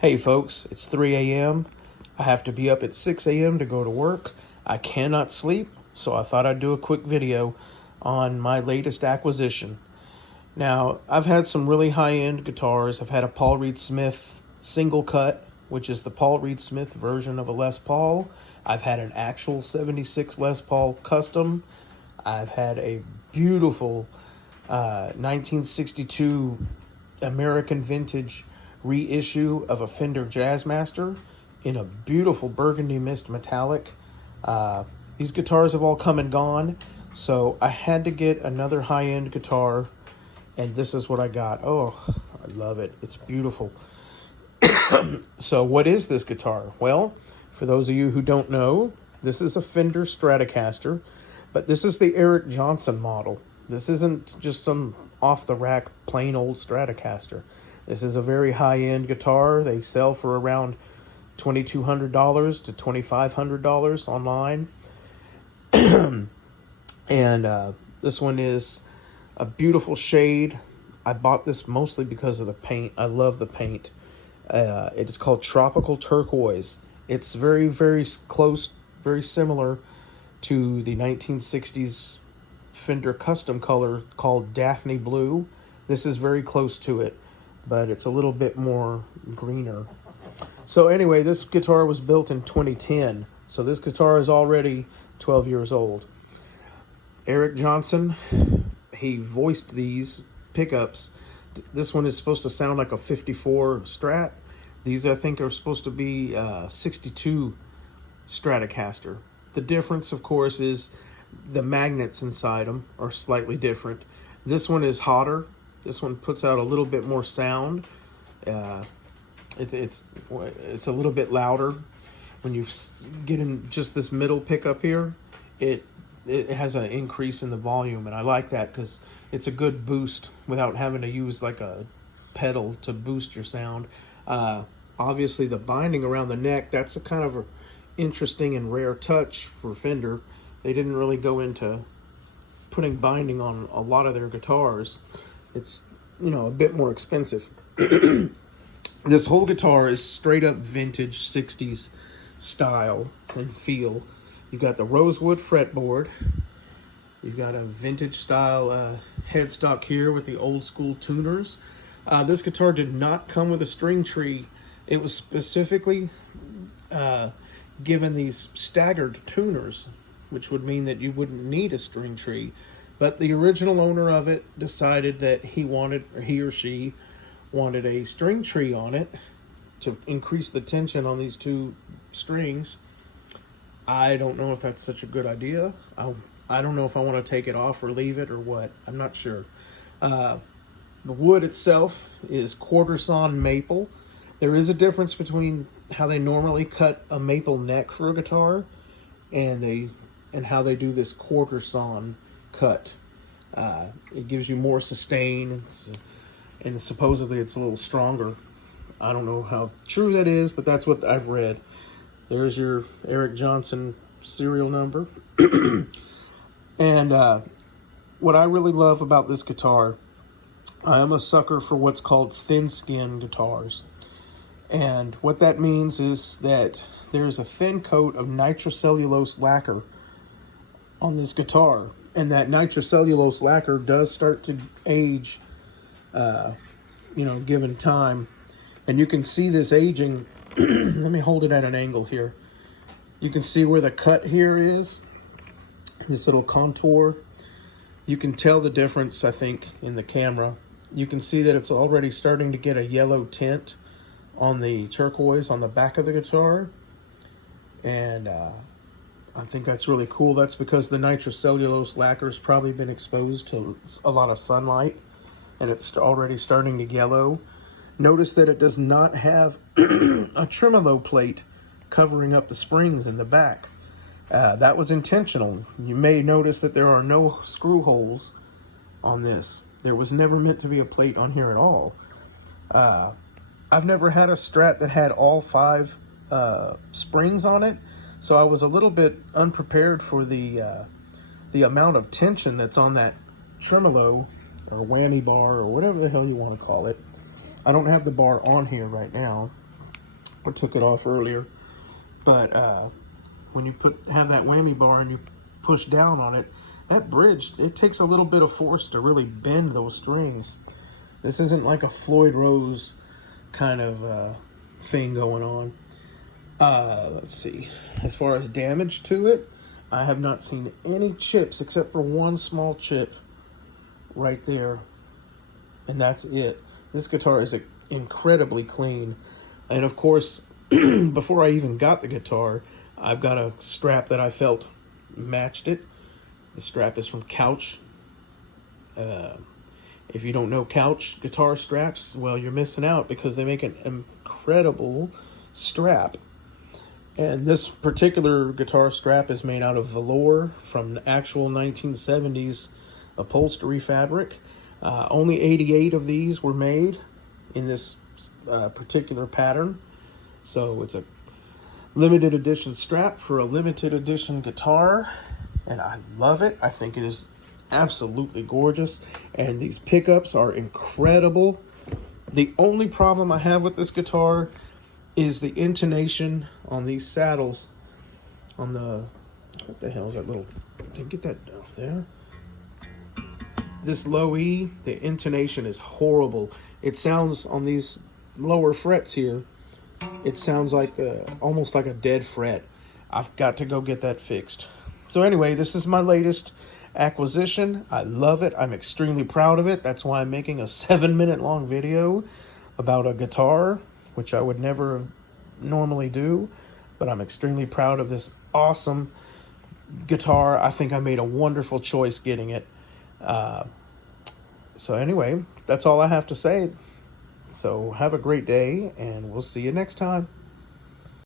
Hey folks, it's 3 a.m. I have to be up at 6 a.m. to go to work. I cannot sleep, so I thought I'd do a quick video on my latest acquisition. Now, I've had some really high-end guitars. I've had a Paul Reed Smith single cut, which is the Paul Reed Smith version of a Les Paul. I've had an actual 76 Les Paul custom. I've had a beautiful 1962 American vintage reissue of a Fender Jazzmaster in a beautiful burgundy mist metallic. These guitars have all come and gone, so I had to get another high-end guitar, and this is what I got. Oh, I love it. It's beautiful. So what is this guitar? Well, for those of you who don't know, this is a Fender Stratocaster, but this is the Eric Johnson model. This isn't just some off-the-rack plain old Stratocaster. This is a very high-end guitar. They sell for around $2,200 to $2,500 online. And this one is a beautiful shade. I bought this mostly because of the paint. I love the paint. It is called Tropical Turquoise. It's very, very close, very similar to the 1960s Fender custom color called Daphne Blue. This is very close to it, but it's a little bit more greener. So anyway, this guitar was built in 2010. So this guitar is already 12 years old. Eric Johnson, he voiced these pickups. This one is supposed to sound like a 54 Strat. These, I think, are supposed to be 62 Stratocaster. The difference, of course, is the magnets inside them are slightly different. This one is hotter. This one puts out a little bit more sound. It's a little bit louder. When you get in just this middle pickup here, it has an increase in the volume, and I like that because it's a good boost without having to use like a pedal to boost your sound. Obviously, the binding around the neck, that's a kind of a interesting and rare touch for Fender. They didn't really go into putting binding on a lot of their guitars. It's, you know, a bit more expensive. This whole guitar is straight up vintage 60s style and feel. You've got the rosewood fretboard. You've got a vintage style headstock here with the old school tuners. This guitar did not come with a string tree. It was specifically given these staggered tuners, which would mean that you wouldn't need a string tree. But the original owner of it decided that he or she wanted a string tree on it to increase the tension on these two strings. I don't know if that's such a good idea. I don't know if I want to take it off or leave it or what. I'm not sure. The wood itself is quarter sawn maple. There is a difference between how they normally cut a maple neck for a guitar and how they do this quarter sawn cut. It gives you more sustain, and supposedly it's a little stronger. I don't know how true that is, but that's what I've read. There's your Eric Johnson serial number. And what I really love about this guitar, I am a sucker for what's called thin skin guitars. And what that means is that there's a thin coat of nitrocellulose lacquer on this guitar. And that nitrocellulose lacquer does start to age, given time. And you can see this aging. Let me hold it at an angle here. You can see where the cut here is. This little contour. You can tell the difference, I think, in the camera. You can see that it's already starting to get a yellow tint on the turquoise on the back of the guitar. And I think that's really cool. That's because the nitrocellulose lacquer's probably been exposed to a lot of sunlight, and it's already starting to yellow. Notice that it does not have a tremolo plate covering up the springs in the back. That was intentional. You may notice that there are no screw holes on this. There was never meant to be a plate on here at all. I've never had a Strat that had all 5 springs on it, so I was a little bit unprepared for the amount of tension that's on that tremolo or whammy bar or whatever the hell you want to call it. I don't have the bar on here right now. or took it off earlier. But when you have that whammy bar and you push down on it, that bridge, it takes a little bit of force to really bend those strings. This isn't like a Floyd Rose kind of thing going on. Let's see. As far as damage to it, I have not seen any chips except for one small chip right there. And that's it. This guitar is incredibly clean. And of course, before I even got the guitar, I've got a strap that I felt matched it. The strap is from Couch. If you don't know Couch guitar straps, well, you're missing out, because they make an incredible strap. And this particular guitar strap is made out of velour from actual 1970s upholstery fabric. Only 88 of these were made in this particular pattern. So it's a limited edition strap for a limited edition guitar. And I love it. I think it is absolutely gorgeous. And these pickups are incredible. The only problem I have with this guitar is the intonation on these saddles. On the, what the hell is that little, did I get that off there? This low E, the intonation is horrible. It sounds on these lower frets here, it sounds like almost like a dead fret. I've got to go get that fixed. So anyway, this is my latest acquisition. I love it. I'm extremely proud of it. That's why I'm making a 7-minute long video about a guitar, which I would never normally do, but I'm extremely proud of this awesome guitar. I think I made a wonderful choice getting it. So anyway, that's all I have to say. So have a great day, and we'll see you next time.